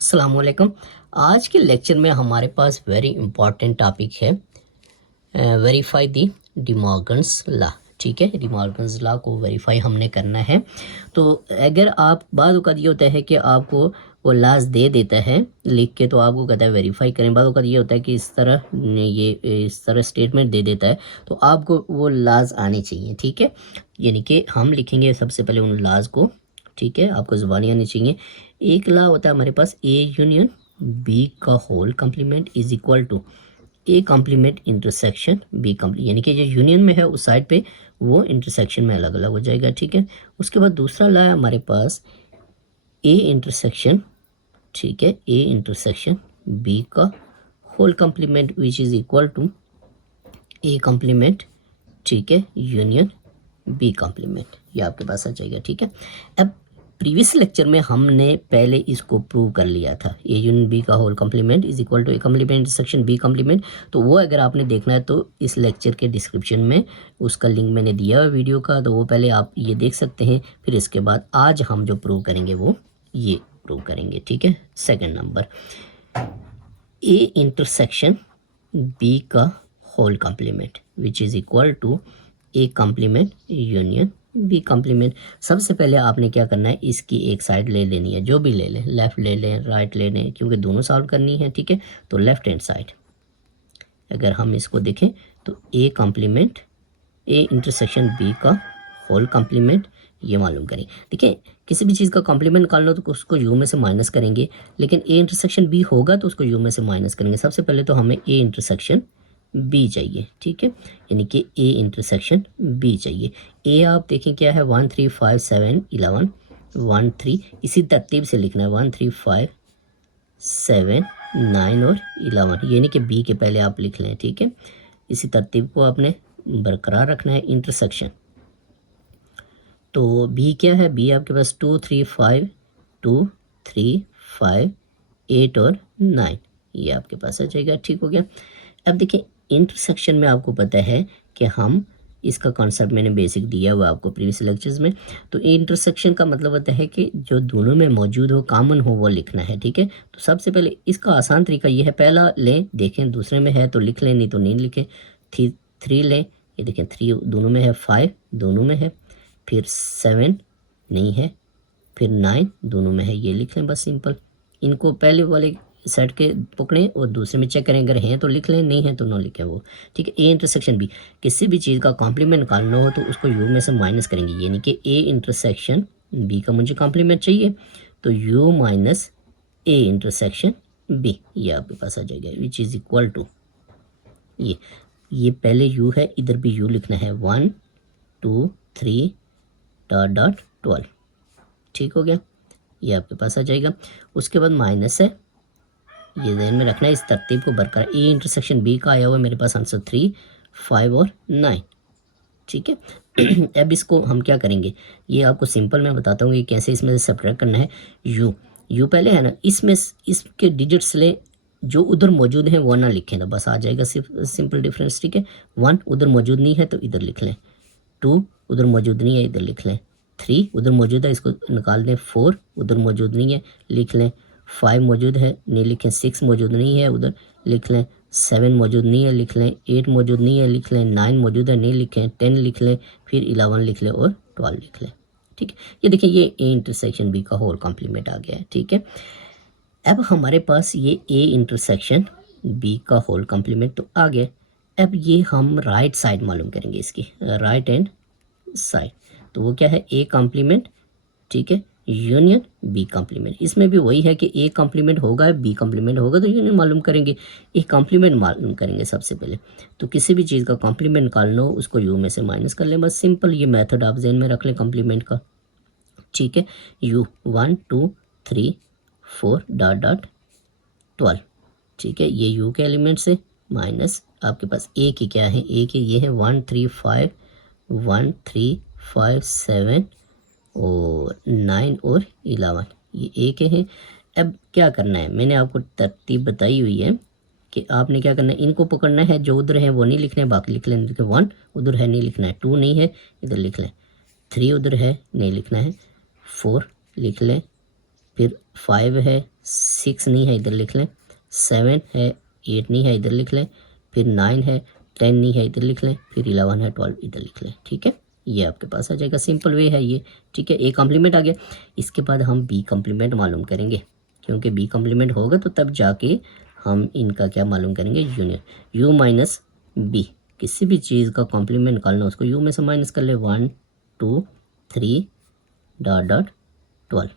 अस्सलाम वालेकुम। आज के लेक्चर में हमारे पास वेरी इंपॉर्टेंट टॉपिक है वेरीफाई दी डिमॉर्गन्स लॉ। ठीक है, डिमॉर्गन्स लॉ को वेरीफाई हमने करना है। तो अगर आप बाद वक़्त ये होता है कि आपको वो लॉज दे देता है लिख के, तो आपको कहता है वेरीफाई करें। बाद वक़्त ये होता है कि इस तरह स्टेटमेंट दे देता है, तो आपको वो लॉज आने चाहिए। ठीक है, यानी कि हम लिखेंगे सबसे पहले उन लॉज को। ठीक है, आपको ज़ुबानी आनी चाहिए। एक लॉ होता है हमारे पास, ए यूनियन बी का whole complement is equal to A complement intersection B complement, यानी कि जो यूनियन में है उस साइड पे वो इंटरसेक्शन में अलग अलग हो जाएगा। ठीक है, उसके बाद दूसरा लॉ है हमारे पास ए इंटरसेक्शन, ठीक है, ए इंटरसेक्शन बी का whole complement which is equal to A complement, ठीक है, यूनियन बी कॉम्प्लीमेंट। ये आपके पास आ जाएगा। ठीक है, अब प्रीवियस लेक्चर में हमने पहले इसको प्रूव कर लिया था, ए यूनियन बी का whole complement is equal to A complement intersection B complement. तो वो अगर आपने देखना है तो इस लेक्चर के डिस्क्रिप्शन में उसका लिंक मैंने दिया है वीडियो का, तो वो पहले आप ये देख सकते हैं। फिर इसके बाद आज हम जो प्रूव करेंगे वो ये प्रूव करेंगे। ठीक है, second number, A intersection B का whole complement which is equal to A complement union B complement. सबसे पहले आपने क्या करना है, इसकी एक साइड ले लेनी है, जो भी ले लें, लेफ़्ट ले लें, राइट ले लें, क्योंकि दोनों सॉल्व करनी है। ठीक है, तो लेफ़्ट हैंड साइड अगर हम इसको देखें तो A complement A intersection B का होल कॉम्प्लीमेंट ये मालूम करें। देखिए, किसी भी चीज़ का कॉम्प्लीमेंट निकालना तो उसको यू में से माइनस करेंगे, लेकिन ए इंटरसेक्शन बी होगा तो उसको यू में से माइनस करेंगे। सबसे पहले तो हमें ए इंटरसेक्शन बी चाहिए। ठीक है, यानी कि ए इंटरसेक्शन बी चाहिए। ए आप देखें क्या है, 1 3 5 7 11 1 3, इसी तरतीब से लिखना है 1 3 5 7 9 और 11, यानी कि बी के पहले आप लिख लें। ठीक है, इसी तरतीब को आपने बरकरार रखना है। इंटरसेक्शन तो बी क्या है, बी आपके पास 2 3 5 2 3 5 8 और 9, ये आपके पास आ जाएगा। ठीक हो गया। अब देखिए, इंटरसेक्शन में आपको पता है कि हम इसका कॉन्सेप्ट मैंने बेसिक दिया हुआ आपको प्रीवियस लेक्चर्स में। तो इंटरसेक्शन का मतलब होता है कि जो दोनों में मौजूद हो, कॉमन हो, वो लिखना है। ठीक है, तो सबसे पहले इसका आसान तरीका ये है, पहला लें, देखें दूसरे में है तो लिख लें, नहीं तो नहीं लिखें। 3 लें, ये देखें 3 दोनों में है, 5 दोनों में है, फिर 7 नहीं है, फिर 9 दोनों में है, ये लिख लें बस सिंपल। इनको पहले वाले सेट के पकड़ें और दूसरे में चेक करें, अगर हैं तो लिख लें, नहीं है तो ना लिखें वो। ठीक है, ए इंटरसेक्शन बी, किसी भी चीज़ का कॉम्प्लीमेंट निकालना हो तो उसको यू में से माइनस करेंगे, यानी कि ए इंटरसेक्शन बी का मुझे कॉम्प्लीमेंट चाहिए तो U minus A intersection B, ये आपके पास आ जाएगा, विच इज़ इक्वल टू ये पहले यू है, इधर भी यू लिखना है, 1 2 3 डॉट डॉट 12। ठीक हो गया, ये आपके पास आ जाएगा। उसके बाद माइनस है, ये ध्यान में रखना है, इस तरतीब को बरकरार। ए इंटरसेक्शन बी का आया हुआ मेरे पास आंसर 3 5 और 9। ठीक है, अब इसको हम क्या करेंगे, ये आपको सिंपल मैं बताता हूँ कि कैसे इसमें से सब्ट्रैक्ट करना है। यू पहले है ना, इसमें इसके डिजिट्स लें, जो उधर मौजूद हैं वो ना लिखें, तो बस आ जाएगा सिर्फ सिंपल डिफरेंस। ठीक है, 1 उधर मौजूद नहीं है तो इधर लिख लें, 2 उधर मौजूद नहीं है, इधर लिख लें, 3 उधर मौजूद है, इसको निकाल दें, 4 उधर मौजूद नहीं है, लिख लें, 5 मौजूद है, नहीं लिखें, 6 मौजूद नहीं है, उधर लिख लें, 7 मौजूद नहीं है, लिख लें, 8 मौजूद नहीं है, लिख लें, 9 मौजूद है, नहीं लिखें, 10 लिख लें, फिर 11 लिख लें और 12 लिख लें। ठीक है, ये देखिए, ये ए इंटरसेक्शन बी का होल कॉम्प्लीमेंट आ गया है। ठीक है, अब हमारे पास ये ए इंटरसेक्शन बी का होल कॉम्प्लीमेंट तो आ गया। अब ये हम राइट साइड मालूम करेंगे, इसकी राइट हैंड साइड, तो वो क्या है, ए कॉम्प्लीमेंट, ठीक है, यूनियन बी कॉम्प्लीमेंट। इसमें भी वही है कि ए कॉम्प्लीमेंट होगा, बी कॉम्प्लीमेंट होगा तो यूनियन मालूम करेंगे, ए कॉम्प्लीमेंट मालूम करेंगे सबसे पहले। तो किसी भी चीज़ का कॉम्प्लीमेंट निकालना हो उसको यू में से माइनस कर लें, बस सिंपल, ये मेथड आप ज़हन में रख लें कॉम्प्लीमेंट का। ठीक है, यू 1 2 3 4 डॉट डॉट 12। ठीक है, ये यू के एलिमेंट से माइनस आपके पास ए की क्या है, ए के ये है 1 3 5 1 3 5 7 और 9 और 11, ये ए के हैं। अब क्या करना है, मैंने आपको तरतीब बताई हुई है कि आपने क्या करना है, इनको पकड़ना है, जो उधर है वो नहीं लिखना है, बाकी लिख लें। 1 उधर है, नहीं लिखना है, 2 नहीं है, इधर लिख लें, 3 उधर है, नहीं लिखना है, 4 लिख लें, फिर 5 है, 6 नहीं है इधर लिख लें, 7 है, 8 नहीं है इधर लिख लें, फिर 9 है, 10 नहीं है इधर लिख लें, फिर 11 है, 12 इधर लिख लें। ठीक है, ये आपके पास आ जाएगा, सिंपल वे है ये। ठीक है, ए कॉम्प्लीमेंट आ गया। इसके बाद हम बी कॉम्प्लीमेंट मालूम करेंगे, क्योंकि बी कॉम्प्लीमेंट होगा तो तब जाके हम इनका क्या मालूम करेंगे, यूनियन। यू माइनस बी, किसी भी चीज़ का कॉम्प्लीमेंट निकालना उसको यू में से माइनस कर ले, 1 2 3 डॉट डॉट 12,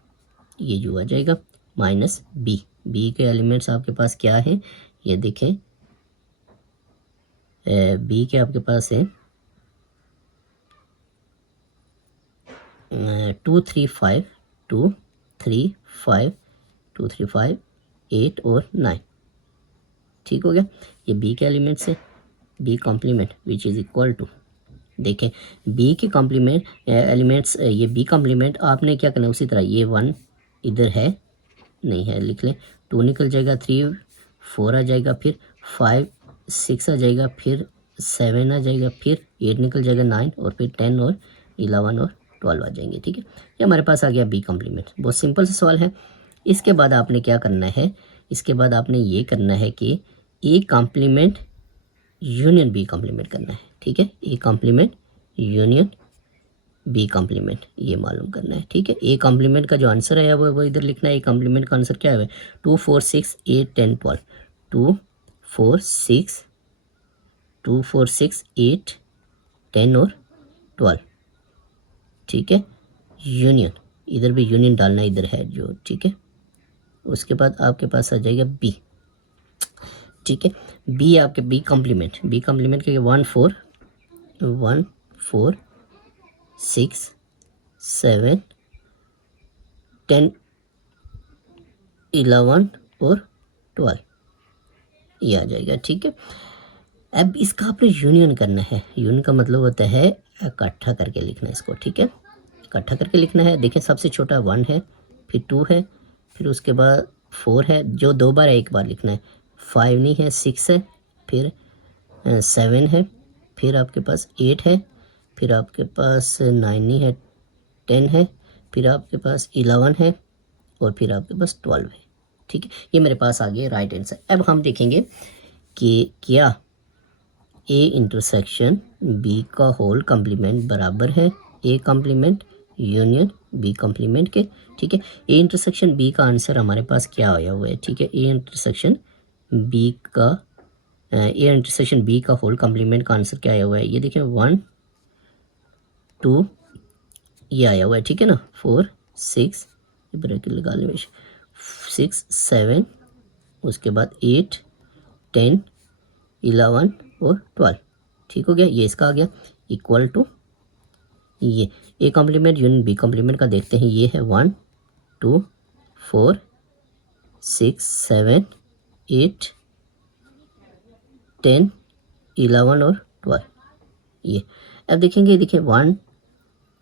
ये यू आ जाएगा, माइनस बी। बी के एलिमेंट्स आपके पास क्या है, ये देखें, बी के आपके पास है 2 3 5 2 3 5 2 3 5 8 और 9। ठीक हो गया, ये बी के एलिमेंट्स है, B complement which is equal to, देखें बी के कॉम्प्लीमेंट एलिमेंट्स, ये बी कॉम्प्लीमेंट आपने क्या करना है उसी तरह, ये 1 इधर है नहीं है लिख लें, 2 निकल जाएगा, 3 4 आ जाएगा, फिर 5 6 आ जाएगा, फिर 7 आ जाएगा, फिर 8 निकल जाएगा, 9 और फिर 10 और 11 और 12 आ जाएंगे। ठीक है, ये हमारे पास आ गया बी कॉम्प्लीमेंट। बहुत सिंपल सा सवाल है। इसके बाद आपने क्या करना है, इसके बाद आपने ये करना है कि A complement union B complement करना है। ठीक है, A complement union B complement ये मालूम करना है। ठीक है, ए कॉम्प्लीमेंट का जो आंसर है वो इधर लिखना है। ए कॉम्प्लीमेंट का आंसर क्या है, 2 4 6 8 10 12, 2 4 6 2 4 6 8 10 और 12। ठीक है, यूनियन, इधर भी यूनियन डालना इधर है जो। ठीक है, उसके बाद आपके पास आ जाएगा बी। ठीक है, बी आपके बी कॉम्प्लीमेंट के 1 4 6 7 10 11 और 12 ये आ जाएगा। ठीक है, अब इसका आपने यूनियन करना है। यूनियन का मतलब होता है इकट्ठा करके लिखना है इसको। ठीक है, इकट्ठा करके लिखना है। देखें सबसे छोटा 1 है, फिर 2 है, फिर उसके बाद 4 है जो 2 बार है, एक बार लिखना है, 5 नहीं है, 6 है, फिर 7 है, फिर आपके पास 8 है, फिर आपके पास 9 नहीं है, 10 है, फिर आपके पास 11 है और फिर आपके पास 12 है। ठीक है, ये मेरे पास आ गया राइट आंसर। अब हम देखेंगे कि क्या ए इंटरसेक्शन बी का होल कॉम्प्लीमेंट बराबर है A complement union B complement के। ठीक है, ए इंटरसेक्शन बी का आंसर हमारे पास क्या आया हुआ है। ठीक है, ए इंटरसेक्शन बी का होल कॉम्प्लीमेंट का आंसर क्या आया हुआ है, ये देखिए 1 2 ये आया हुआ है। ठीक है ना, 4 6 ब्रैकेट लगा लें, 6 7 उसके बाद 8 10 11 और 12। ठीक हो गया, ये इसका आ गया इक्वल टू ये A complement union B complement का देखते हैं। ये है 1 2 4 6 7 8 10 11 और 12 ये। अब देखेंगे, देखिए 1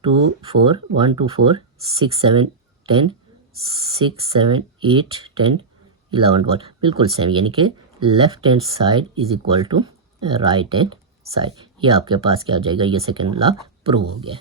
2 4 1 2 4 6 7 10 6 7 8 10 11 12 बिल्कुल सेम, यानी कि left hand side is equal to right hand side. ये आपके पास क्या हो जाएगा, ये सेकंड लॉ प्रूव हो गया।